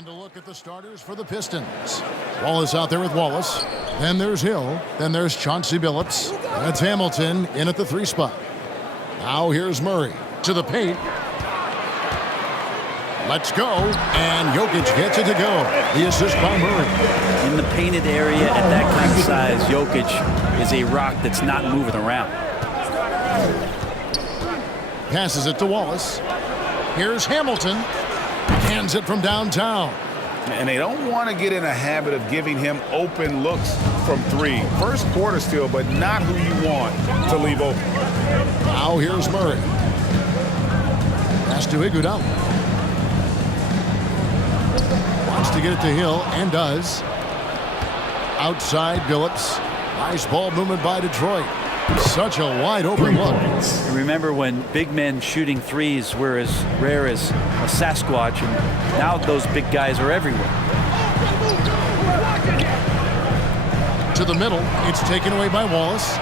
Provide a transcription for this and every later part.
And a look at the starters for the Pistons. Wallace out there with Wallace. Then there's Hill. Then there's Chauncey Billups. That's Hamilton in at the 3 spot. Now here's Murray to the paint. Let's go. And Jokic gets it to go. The assist by Murray. In the painted area at that kind of size, Jokic is a rock that's not moving around. Passes it to Wallace. Here's Hamilton. Hands it from downtown. And they don't want to get in a habit of giving him open looks from 3. First quarter still, but not who you want to leave open. Now here's Murray. Pass to Iguodala. Wants to get it to Hill, and does. Outside Billups. Nice ball movement by Detroit. Such a wide open look. Remember when big men shooting threes were as rare as a Sasquatch, and now those big guys are everywhere. To the middle, it's taken away by Wallace.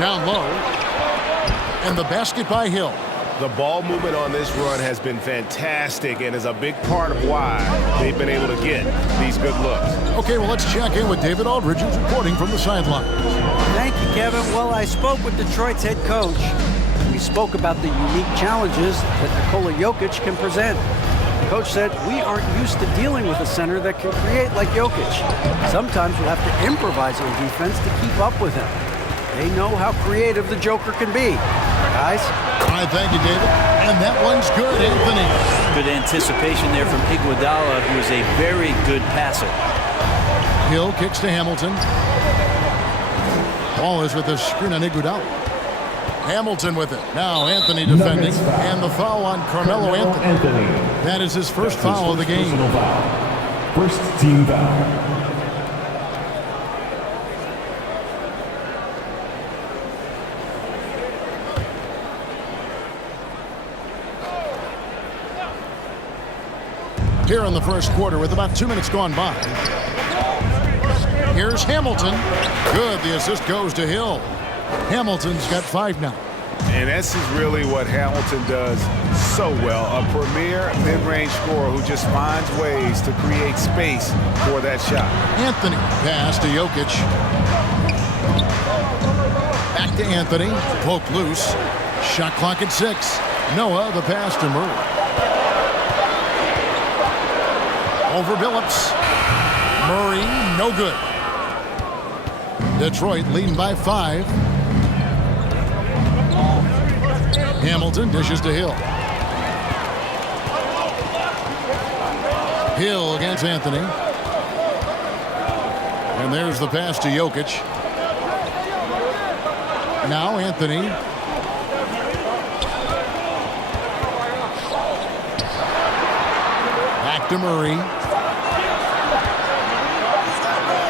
Down low, and the basket by Hill. The ball movement on this run has been fantastic and is a big part of why they've been able to get these good looks. Okay, well, let's check in with David Aldridge, who's reporting from the sideline. Thank you, Kevin. Well, I spoke with Detroit's head coach. We spoke about the unique challenges that Nikola Jokic can present. The coach said, we aren't used to dealing with a center that can create like Jokic. Sometimes we'll have to improvise on defense to keep up with him. They know how creative the Joker can be. Guys? All right, thank you, David. And that one's good, Anthony. Good anticipation there from Iguodala, who is a very good passer. Hill kicks to Hamilton. Wallace with a screen on Iguodala. Hamilton with it. Now Anthony defending. And the foul on Carmelo Anthony. That is his first foul of the game. First team foul. Here in the first quarter with about 2 minutes gone by. Here's Hamilton. Good. The assist goes to Hill. Hamilton's got 5 now. And this is really what Hamilton does so well. A premier mid-range scorer who just finds ways to create space for that shot. Anthony pass to Jokic. Back to Anthony. Poke loose. Shot clock at 6. Noah, the pass to Murray. Over Billups. Murray, no good. Detroit leading by 5. Hamilton dishes to Hill. Hill against Anthony. And there's the pass to Jokic. Now Anthony. Back to Murray.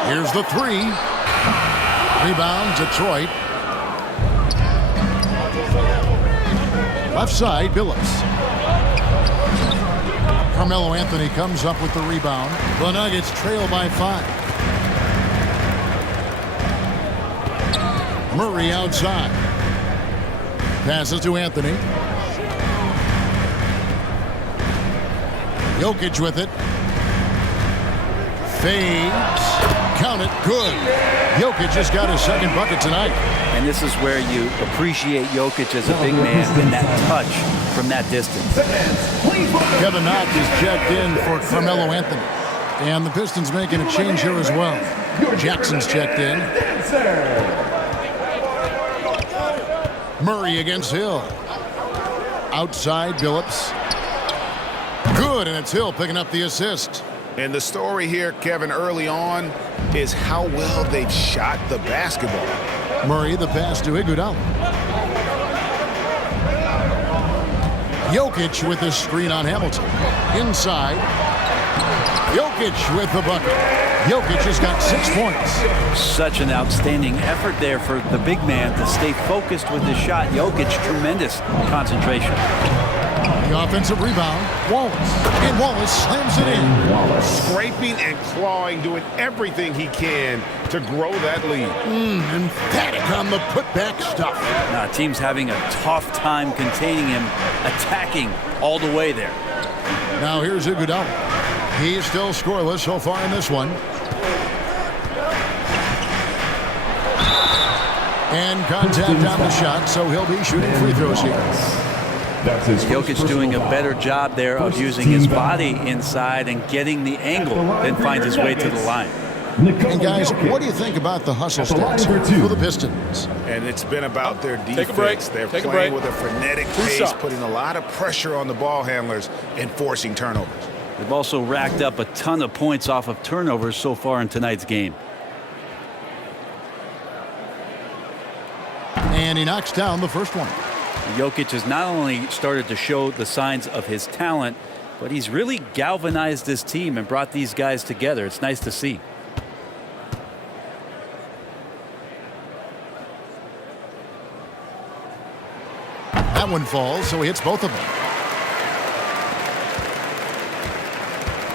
Here's the 3. Rebound, Detroit. Left side, Billups. Carmelo Anthony comes up with the rebound. The Nuggets trail by 5. Murray outside. Passes to Anthony. Jokic with it. Fades. Count it. Good. Jokic just got his second bucket tonight. And this is where you appreciate Jokic as a big man and that touch from that distance. Kevin Knox is checked in for Carmelo Anthony. And the Pistons making a change here as well. Jackson's checked in. Murray against Hill. Outside, Billups. Good, and it's Hill picking up the assist. And the story here, Kevin, early on is how well they've shot the basketball. Murray, the pass to Iguodala. Jokic with the screen on Hamilton. Inside. Jokic with the bucket. Jokic has got 6 points. Such an outstanding effort there for the big man to stay focused with his shot. Jokic, tremendous concentration. The offensive rebound, Wallace. And Wallace slams it in. Wallace. Scraping and clawing, doing everything he can to grow that lead. Emphatic on the putback stuff. Now, team's having a tough time containing him, attacking all the way there. Now here's Iguodala. He's still scoreless so far in this one. And contact on the shot, so he'll be shooting free throws here. That's his Jokic doing a better job there of using his body inside and getting the angle, then finds his way to the line. And guys, what do you think about the hustle stats for the Pistons? And it's been about their defense. Take a break. They're Take a playing break. with a frenetic pace, putting a lot of pressure on the ball handlers and forcing turnovers. They've also racked up a ton of points off of turnovers so far in tonight's game. And he knocks down the first one. Jokic has not only started to show the signs of his talent, but he's really galvanized this team and brought these guys together. It's nice to see. That one falls, so he hits both of them.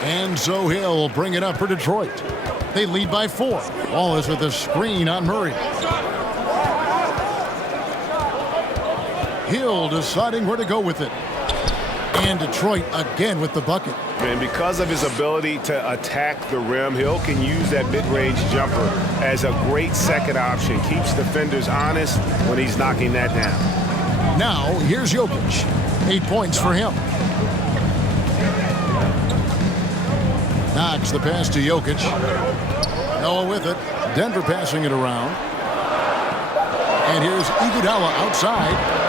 And so he'll bring it up for Detroit. They lead by 4. Wallace with a screen on Murray. Hill deciding where to go with it. And Detroit again with the bucket. And because of his ability to attack the rim, Hill can use that mid-range jumper as a great second option. Keeps defenders honest when he's knocking that down. Now, here's Jokic. 8 points for him. Knocks the pass to Jokic. Noah with it. Denver passing it around. And here's Iguodala outside.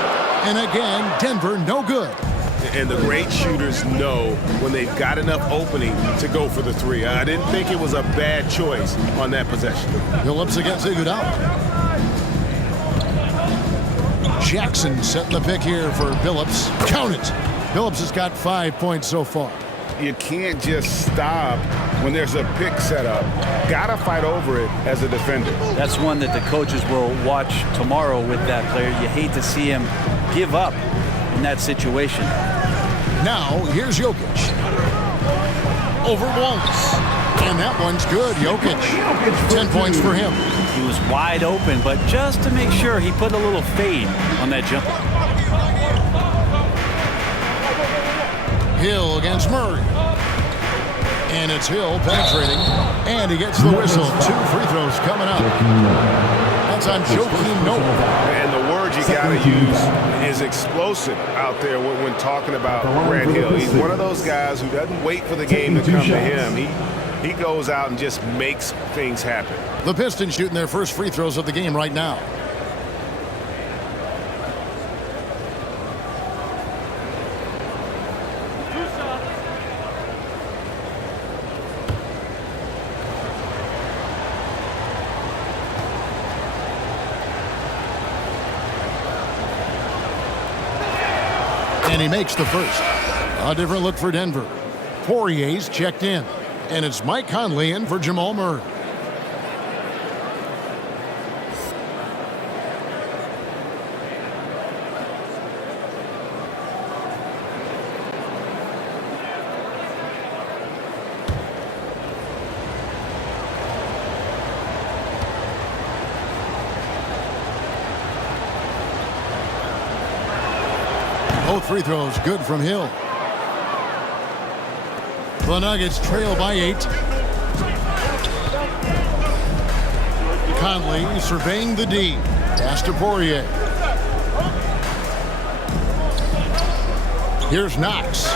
And again, Denver no good. And the great shooters know when they've got enough opening to go for the three. I didn't think it was a bad choice on that possession. Phillips against Iguodala. Jackson setting the pick here for Phillips. Count it. Phillips has got 5 points so far. You can't just stop when there's a pick set up. Gotta fight over it as a defender. That's one that the coaches will watch tomorrow with that player. You hate to see him give up in that situation. Now, here's Jokic. Over Wallace. And that one's good. Jokic. 10 points for him. He was wide open, but just to make sure, he put a little fade on that jumper. Hill against Murray. And it's Hill penetrating. And he gets the whistle. 2 free throws coming up. That's on Jokic Noah. And the word you gotta use is explosive out there when talking about Grant Hill. He's one of those guys who doesn't wait for the game to come to him. He goes out and just makes things happen. The Pistons shooting their first free throws of the game right now. And he makes the first. A different look for Denver. Poirier's checked in. And it's Mike Conley in for Jamal Murray. Both free throws good from Hill. The Nuggets trail by 8. Conley surveying the D. Pass to Poirier. Here's Knox.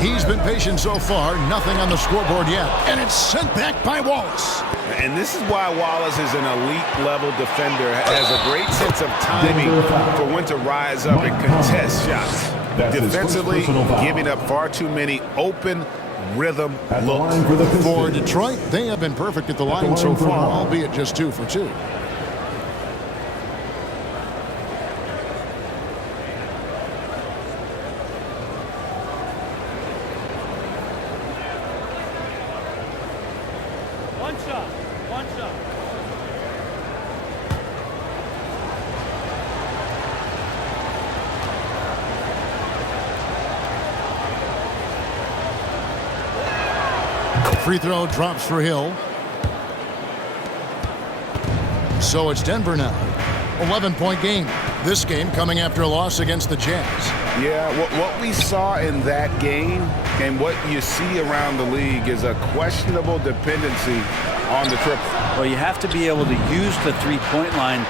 He's been patient so far. Nothing on the scoreboard yet. And it's sent back by Wallace. And this is why Wallace is an elite-level defender. Has a great sense of timing for when to rise up and contest shots. Defensively, giving up far too many open rhythm looks. For Detroit, they have been perfect at the line so far, albeit just 2 for 2. One shot. Free throw drops for Hill. So it's Denver now. 11-point game. This game coming after a loss against the Jazz. Yeah, what we saw in that game and what you see around the league is a questionable dependency on the triple. Well, you have to be able to use the three-point line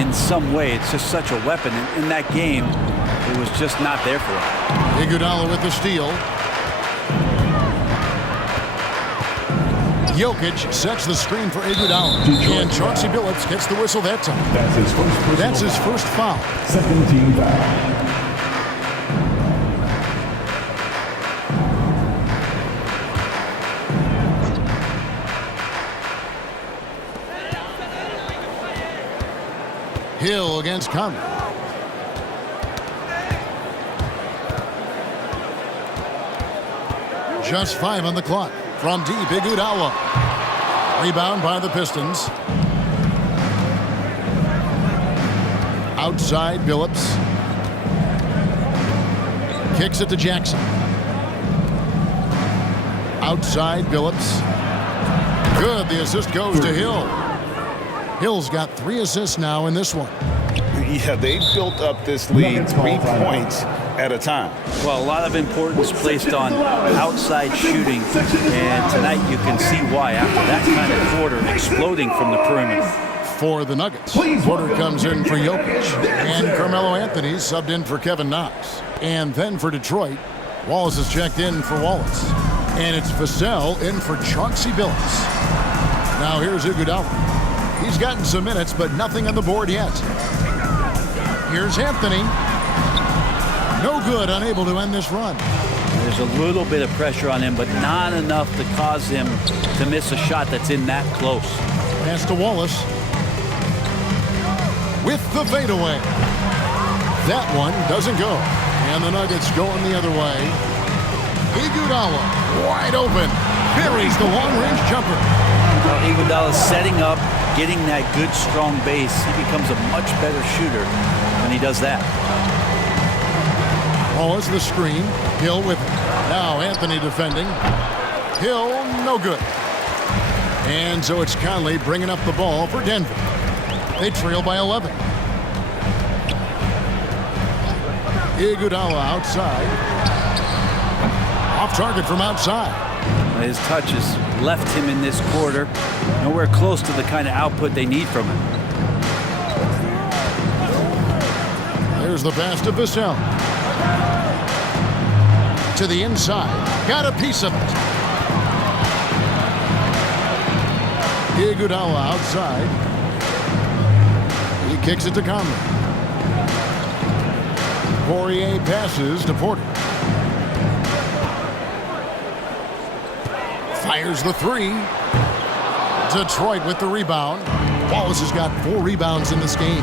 in some way. It's just such a weapon. In that game, it was just not there for him. Iguodala with the steal. Jokic sets the screen for Iguodala. And Chauncey Billups gets the whistle that time. That's his first foul. Second team foul. Hill against Conley. Just 5 on the clock. From deep, Iguodala. Rebound by the Pistons. Outside, Billups. Kicks it to Jackson. Outside, Billups. Good. The assist goes to Hill. Hill's got 3 assists now in this one. Yeah, they built up this lead 3 points at a time. Well, a lot of importance placed on outside shooting, and tonight you can see why after that kind of quarter exploding from the perimeter. For the Nuggets, Porter comes in for Jokic, and Carmelo Anthony subbed in for Kevin Knox. And then for Detroit, Wallace is checked in for Wallace. And it's Vassell in for Chauncey Billups. Now here's Iguodala. He's gotten some minutes, but nothing on the board yet. Here's Anthony. No good, unable to end this run. There's a little bit of pressure on him, but not enough to cause him to miss a shot that's in that close. Pass to Wallace. With the fadeaway. That one doesn't go. And the Nuggets going the other way. Iguodala wide open. Buries the long-range jumper. Well, Iguodala setting up, getting that good, strong base. He becomes a much better shooter when he does that. Wallace the screen. Hill with it. Now Anthony defending. Hill, no good. And so it's Conley bringing up the ball for Denver. They trail by 11. Iguodala outside. Off target from outside. His touch has left him in this quarter. Nowhere close to the kind of output they need from him. There's the pass to Vassell. To the inside. Got a piece of it. Iguodala outside. He kicks it to Conley. Poirier passes to Porter. Fires the 3. Detroit with the rebound. Wallace has got 4 rebounds in this game.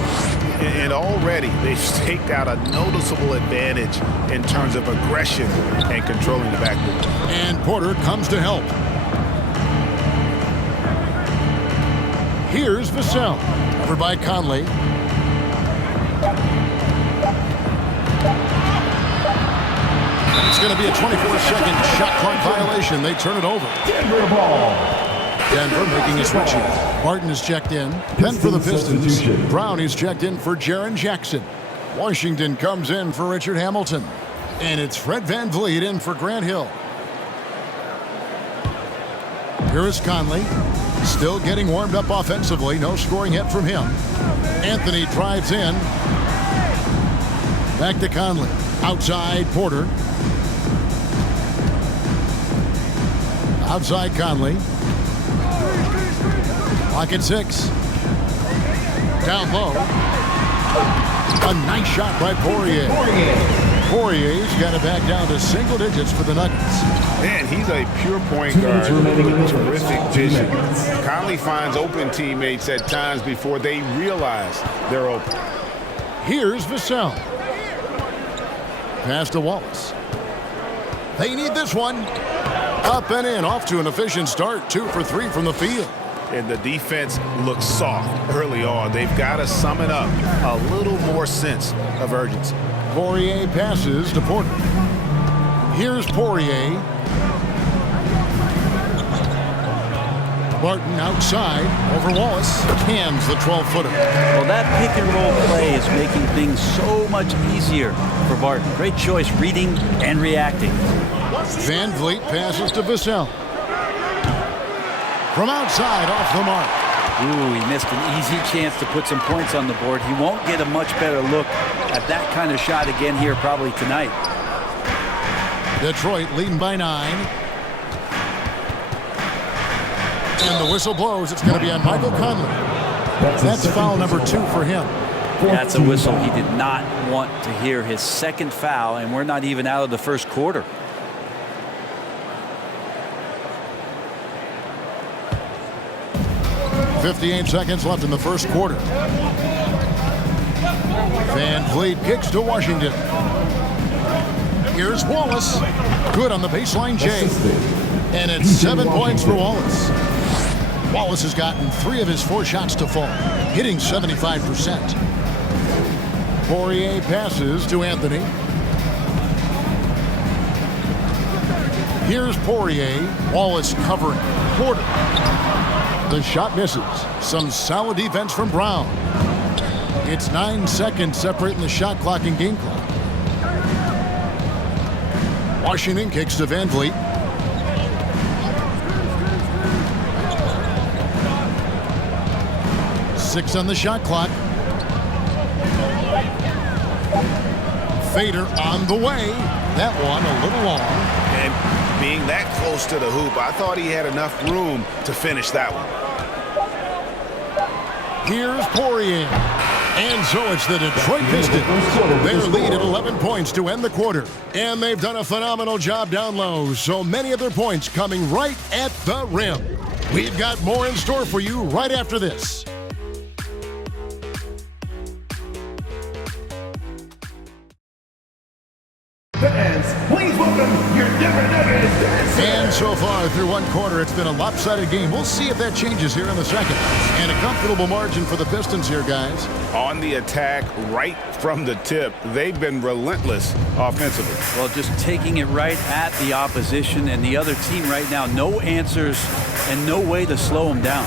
And already they've staked out a noticeable advantage in terms of aggression and controlling the backcourt. And Porter comes to help. Here's Vassell. Covered by Conley. It's going to be a 24-second shot clock violation. They turn it over. Denver ball. Denver making a switch here. Martin is checked in. Then for the Pistons, Brown is checked in for Jaren Jackson. Washington comes in for Richard Hamilton. And it's Fred VanVleet in for Grant Hill. Here is Conley. Still getting warmed up offensively. No scoring yet from him. Anthony drives in. Back to Conley. Outside Porter. Outside Conley. Clock at 6. Down low. A nice shot by Poirier. Poirier's got it back down to single digits for the Nuggets. Man, he's a pure point guard with terrific vision. Conley finds open teammates at times before they realize they're open. Here's Vassell. Pass to Wallace. They need this one. Up and in, off to an efficient start. 2 for 3 from the field. And the defense looks soft early on. They've got to summon up a little more sense of urgency. Poirier passes to Porter. Here's Poirier. Barton outside over Wallace. Cans the 12-footer. Well, that pick and roll play is making things so much easier for Barton. Great choice reading and reacting. Van Vliet passes to Vassell. From outside, off the mark. Ooh, he missed an easy chance to put some points on the board. He won't get a much better look at that kind of shot again here probably tonight. Detroit leading by 9. And the whistle blows. It's going to be on Michael Conley. That's foul number 2 for him. That's a whistle. He did not want to hear his second foul, and we're not even out of the first quarter. .58 seconds left in the first quarter. Van Vliet kicks to Washington. Here's Wallace. Good on the baseline J. And it's 7 points for Wallace. Wallace has gotten 3 of his 4 shots to fall, hitting 75%. Poirier passes to Anthony. Here's Poirier. Wallace covering. Porter. The shot misses. Some solid defense from Brown. It's 9 seconds separating the shot clock and game clock. Washington kicks to Van Vliet. Six on the shot clock. Fader on the way. That one a little long. And being that close to the hoop, I thought he had enough room to finish that one. Here's Poirier. And so it's the Detroit Pistons. Their lead at 11 points to end the quarter. And they've done a phenomenal job down low. So many of their points coming right at the rim. We've got more in store for you right after this. Fans, please welcome your Denver Nuggets. And so far through one quarter, it's been a lopsided game. We'll see if that changes here in the second. And a comfortable margin for the Pistons here, guys. On the attack right from the tip, they've been relentless offensively. Well, just taking it right at the opposition and the other team right now. No answers and no way to slow them down.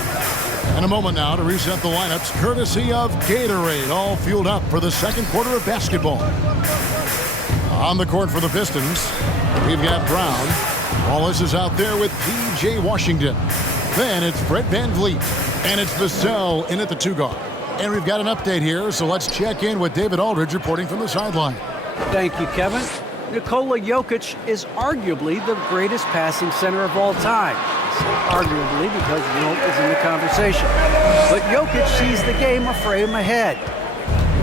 In a moment now to reset the lineups, courtesy of Gatorade, all fueled up for the second quarter of basketball. On the court for the Pistons, we've got Brown. Wallace is out there with P.J. Washington. Then it's Brett Van Vliet. And it's Vassell in at the 2 guard. And we've got an update here, so let's check in with David Aldridge reporting from the sideline. Thank you, Kevin. Nikola Jokic is arguably the greatest passing center of all time. Arguably because Wilt is in the conversation. But Jokic sees the game a frame ahead.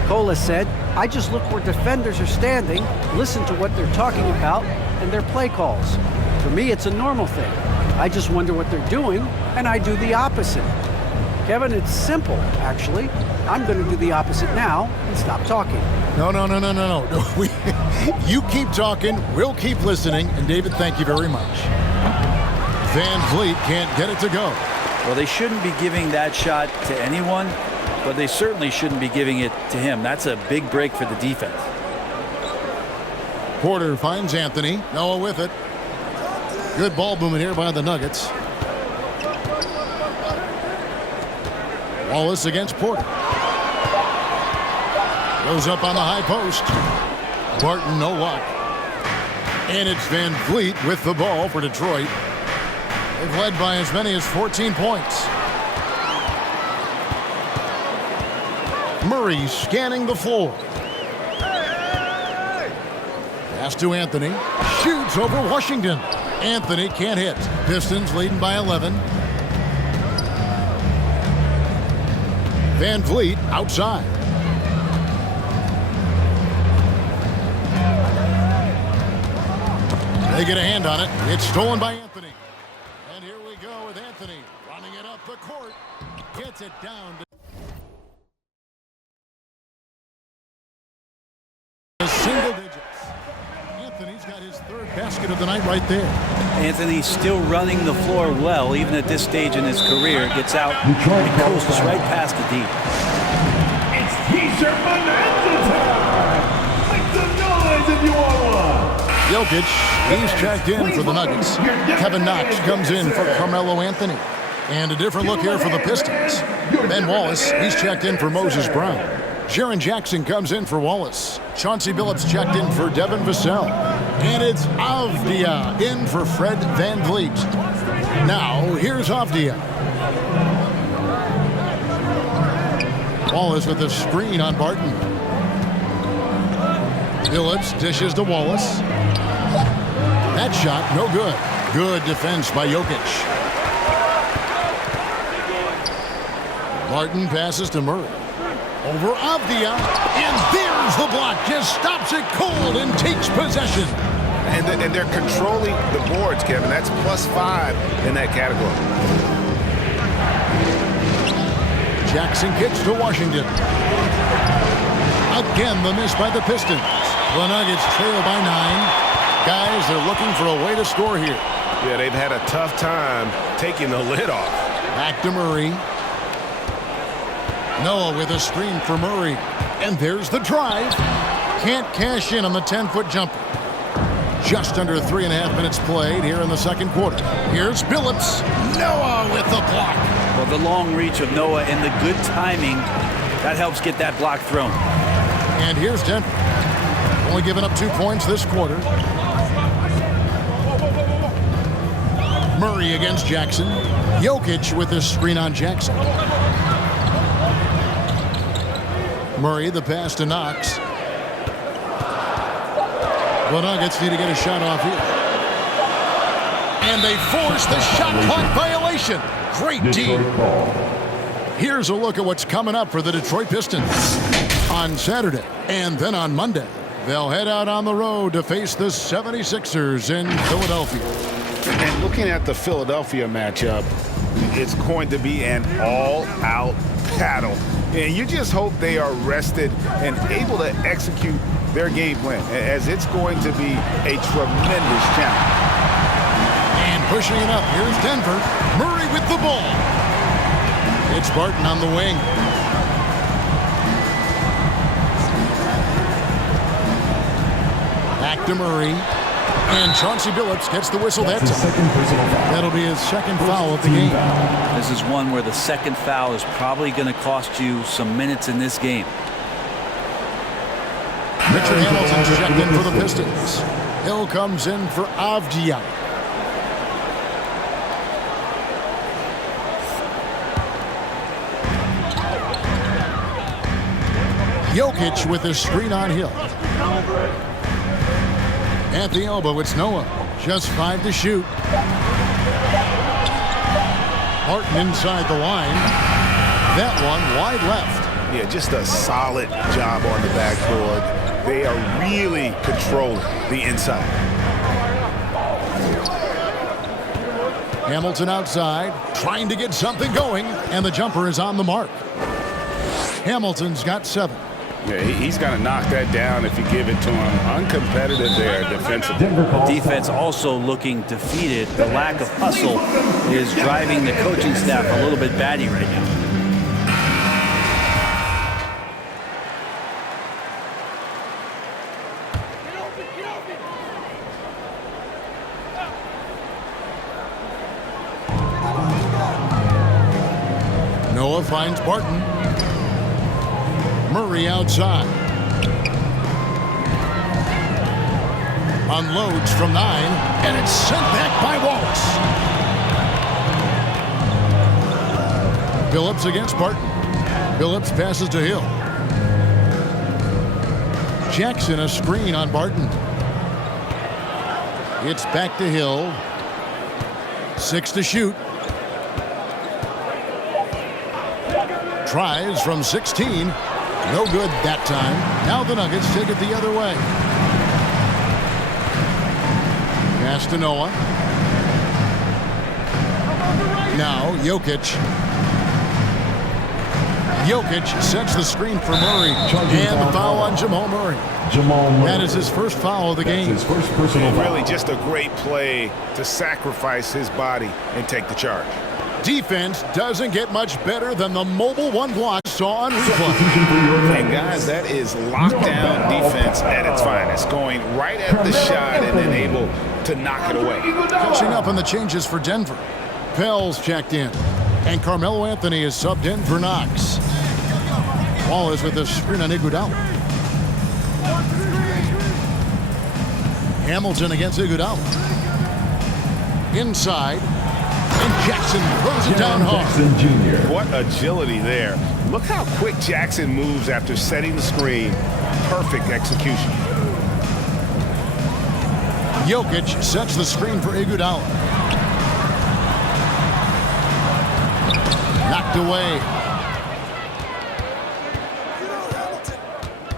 Nikola said, I just look where defenders are standing, listen to what they're talking about, and their play calls. For me, it's a normal thing. I just wonder what they're doing, and I do the opposite. Kevin, it's simple, actually. I'm going to do the opposite now and stop talking. No. You keep talking, we'll keep listening, and David, thank you very much. Van Vliet can't get it to go. Well, they shouldn't be giving that shot to anyone, but they certainly shouldn't be giving it to him. That's a big break for the defense. Porter finds Anthony. Noah with it. Good ball movement here by the Nuggets. Wallace against Porter. Goes up on the high post. Barton, no luck. And it's Van Vliet with the ball for Detroit. They've led by as many as 14 points. Murray scanning the floor. Pass to Anthony. Shoots over Washington. Anthony can't hit. Pistons leading by 11. Van Vliet outside. They get a hand on it. It's stolen by Anthony. And here we go with Anthony running it up the court. Gets it down to single digits. Anthony's got his 3rd basket of the night right there. Anthony's still running the floor well, even at this stage in his career. Gets out and coasts right past the D. It's T-shirt bonanza time! Make some noise if you want one! Jokic, he's checked in for the Nuggets. Kevin Knox comes in for Carmelo Anthony. And a different look here for the Pistons. Ben Wallace, he's checked in for Moses Brown. Jaren Jackson comes in for Wallace. Chauncey Billups checked in for Devin Vassell. And it's Avdia in for Fred VanVleet. Now, here's Avdia. Wallace with a screen on Barton. Billups dishes to Wallace. That shot, no good. Good defense by Jokic. Martin passes to Murray. Over Avdia. And there's the block. Just stops it cold and takes possession. And they're controlling the boards, Kevin. That's +5 in that category. Jackson kicks to Washington. Again, the miss by the Pistons. The Nuggets trail by 9. Guys, they're looking for a way to score here. Yeah, they've had a tough time taking the lid off. Back to Murray. Noah with a screen for Murray. And there's the drive. Can't cash in on the 10-foot jumper. Just under 3.5 minutes played here in the second quarter. Here's Billups. Noah with the block. Well, the long reach of Noah and the good timing, that helps get that block thrown. And here's Denver. Only giving up 2 points this quarter. Murray against Jackson. Jokic with the screen on Jackson. Murray, the pass to Knox. The Nuggets need to get a shot off here. And they force the shot clock violation. Great team. Here's a look at what's coming up for the Detroit Pistons. On Saturday and then on Monday, they'll head out on the road to face the 76ers in Philadelphia. And looking at the Philadelphia matchup, it's going to be an all-out battle. And you just hope they are rested and able to execute their game plan, as it's going to be a tremendous challenge. And pushing it up, here's Denver. Murray with the ball. It's Barton on the wing. Back to Murray. And Chauncey Billups gets the whistle that time. That'll be his second foul of the game. This is one where the second foul is probably going to cost you some minutes in this game. Richard Hamilton's checked in for the Pistons. Hill comes in for Avdia. Jokic with his screen on Hill. At the elbow, it's Noah. Just 5 to shoot. Martin inside the line. That one wide left. Yeah, just a solid job on the backboard. They are really controlling the inside. Hamilton outside, trying to get something going, and the jumper is on the mark. Hamilton's got 7. Yeah, he's got to knock that down if you give it to him. Uncompetitive there defensively. Defense also looking defeated. The lack of hustle is driving the coaching staff a little bit batty right now. Noah finds Barton. Murray outside. Unloads from 9, and it's sent back by Wallace. Billups against Barton. Billups passes to Hill. Jackson a screen on Barton. It's back to Hill. 6 to shoot. Tries from 16. No good that time. Now the Nuggets take it the other way. Pass to Noah. Now Jokic. Jokic sets the screen for Murray. And the foul on Jamal Murray. That is his first foul of the game. His first personal foul. Really just a great play to sacrifice his body and take the charge. Defense doesn't get much better than the mobile one block saw on replay. And guys, that is lockdown defense at its finest, going right at the shot and then able to knock it away. Catching up on the changes for Denver. Pell's checked in. And Carmelo Anthony is subbed in for Knox. Wallace with the screen on Iguodala. Hamilton against Iguodala. Inside. And Jackson throws it down hard. What agility there. Look how quick Jackson moves after setting the screen. Perfect execution. Jokic sets the screen for Iguodala. Knocked away.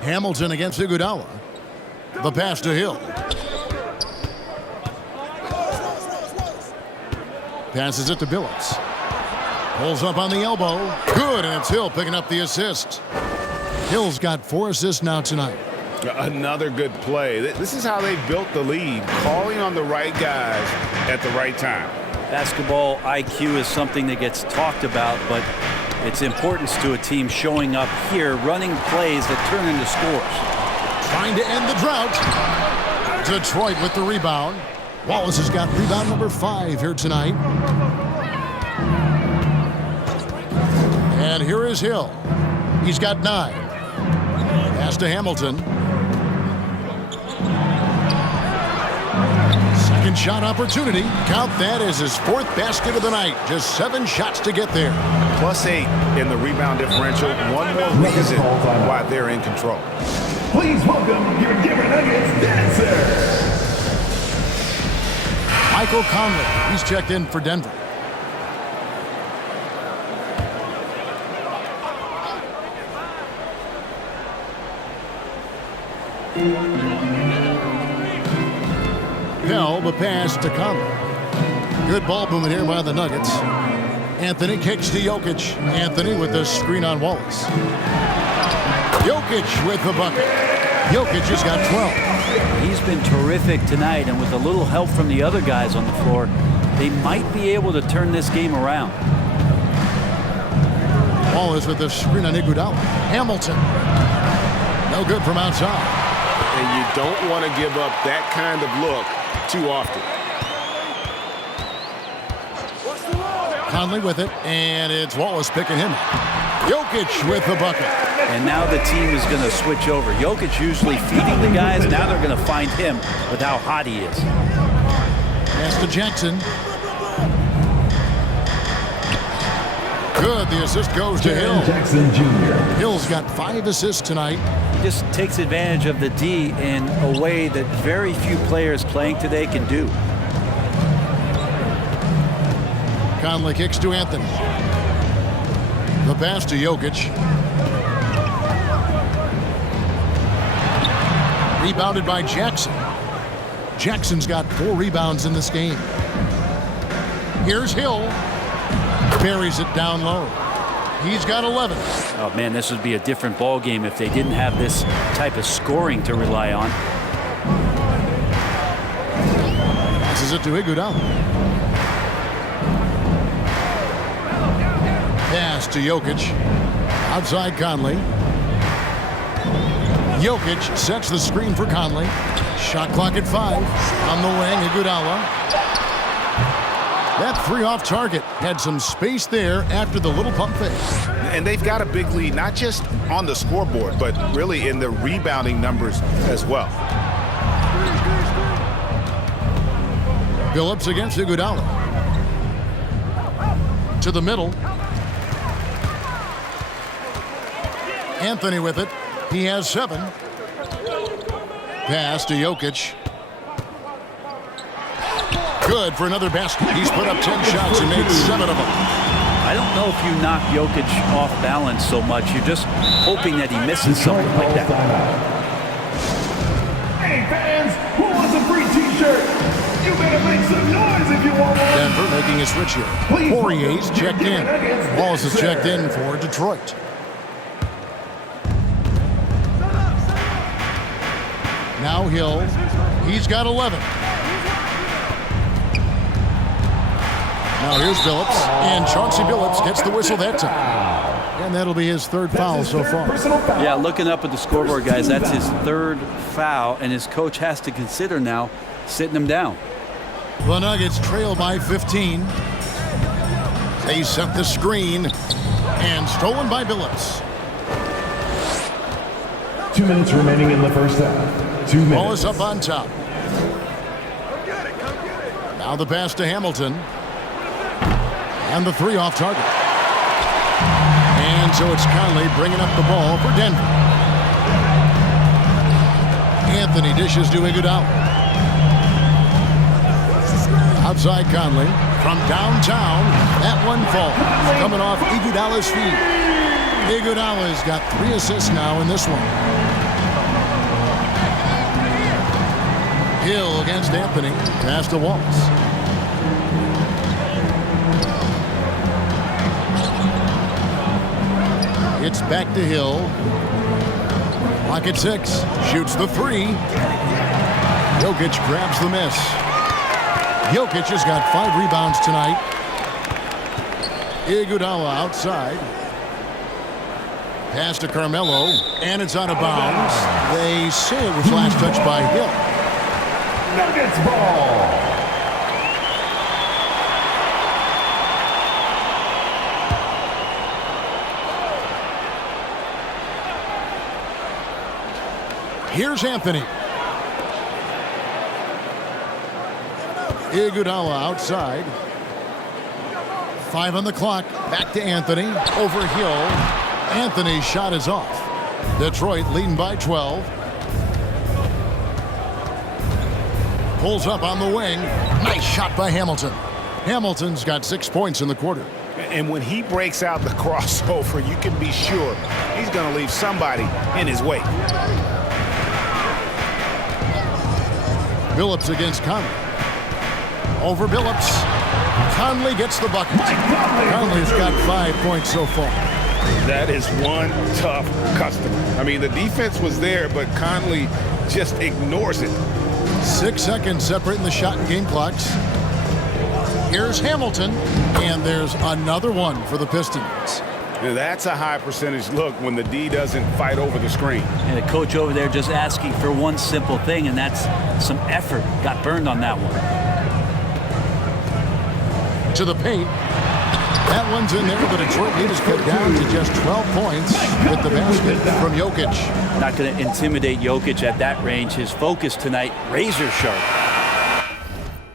Hamilton against Iguodala. The pass to Hill. Passes it to Billups. Pulls up on the elbow. Good, and it's Hill picking up the assist. Hill's got 4 assists now tonight. Another good play. This is how they built the lead, calling on the right guys at the right time. Basketball IQ is something that gets talked about, but its importance to a team showing up here, running plays that turn into scores. Trying to end the drought. Detroit with the rebound. Wallace has got rebound number 5 here tonight. And here is Hill. He's got 9. Pass to Hamilton. Second shot opportunity. Count that as his 4th basket of the night. Just 7 shots to get there. +8 in the rebound differential. One more reason why they're in control. Please welcome your Denver Nuggets dancer. Michael Conley. He's checked in for Denver. Pell, the pass to Conley. Good ball movement here by the Nuggets. Anthony kicks to Jokic. Anthony with the screen on Wallace. Jokic with the bucket. Jokic has got 12. He's been terrific tonight, and with a little help from the other guys on the floor, they might be able to turn this game around. Wallace with the screen on Iguodala. Hamilton. No good from outside. And you don't want to give up that kind of look too often. Conley with it, and it's Wallace picking him up. Jokic with the bucket. And now the team is going to switch over. Jokic usually feeding the guys. Now they're going to find him with how hot he is. Pass to Jackson. Good. The assist goes to Hill. Jackson Jr. Hill's got 5 assists tonight. He just takes advantage of the D in a way that very few players playing today can do. Conley kicks to Anthony. The pass to Jokic. Rebounded by Jackson. Jackson's got 4 rebounds in this game. Here's Hill. Buries it down low. He's got 11. Oh, man, this would be a different ball game if they didn't have this type of scoring to rely on. Passes it to Iguodala. Pass to Jokic. Outside Conley. Jokic sets the screen for Conley. Shot clock at 5. On the wing, Iguodala. That 3 off target. Had some space there after the little pump fake. And they've got a big lead, not just on the scoreboard, but really in the rebounding numbers as well. Billups against Iguodala. To the middle. Anthony with it. He has 7. Pass to Jokic. Good for another basket. He's put up 10 shots and made 7 of them. I don't know if you knock Jokic off balance so much. You're just hoping that he misses something like that. Hey fans, who wants a free t-shirt? You better make some noise if you want one. Denver making a switch here. Poirier's checked in. Wallace is checked in for Detroit. Now Hill. He's got 11. Now here's Billups, and Chauncey Billups gets the whistle that time. And that'll be his 3rd foul so far. Yeah, looking up at the scoreboard, guys, that's his 3rd foul, and his coach has to consider now sitting him down. The Nuggets trail by 15. They set the screen. And stolen by Billups. 2 minutes remaining in the first half. 2 minutes. Wallace up on top. Now the pass to Hamilton. And the three off target. And so it's Conley bringing up the ball for Denver. Anthony dishes to Iguodala. Outside Conley. From downtown, that one falls. Coming off Iguodala's feet. Iguodala's got 3 assists now in this one. Hill against Anthony. Pass to Wallace. It's back to Hill. Clock at 6. Shoots the 3. Jokic grabs the miss. Jokic has got 5 rebounds tonight. Iguodala outside. Pass to Carmelo, and it's out of bounds. They say it was last touched by Hill. Nuggets ball. Here's Anthony. Iguodala outside. 5 on the clock. Back to Anthony. Over Hill. Anthony's shot is off. Detroit leading by 12. Pulls up on the wing. Nice shot by Hamilton. Hamilton's got 6 points in the quarter. And when he breaks out the crossover, you can be sure he's going to leave somebody in his way. Billups against Conley. Over Billups. Conley gets the bucket. Conley's got 5 points so far. That is one tough customer. I mean, the defense was there, but Conley just ignores it. 6 seconds separating the shot and game clocks. Here's Hamilton, and there's another one for the Pistons. Now, that's a high percentage look when the D doesn't fight over the screen. And the coach over there just asking for one simple thing, and that's some effort. Got burned on that one. To the paint. That one's in there. The Detroit lead is cut down to just 12 points with the basket from Jokic. Not going to intimidate Jokic at that range. His focus tonight, razor sharp.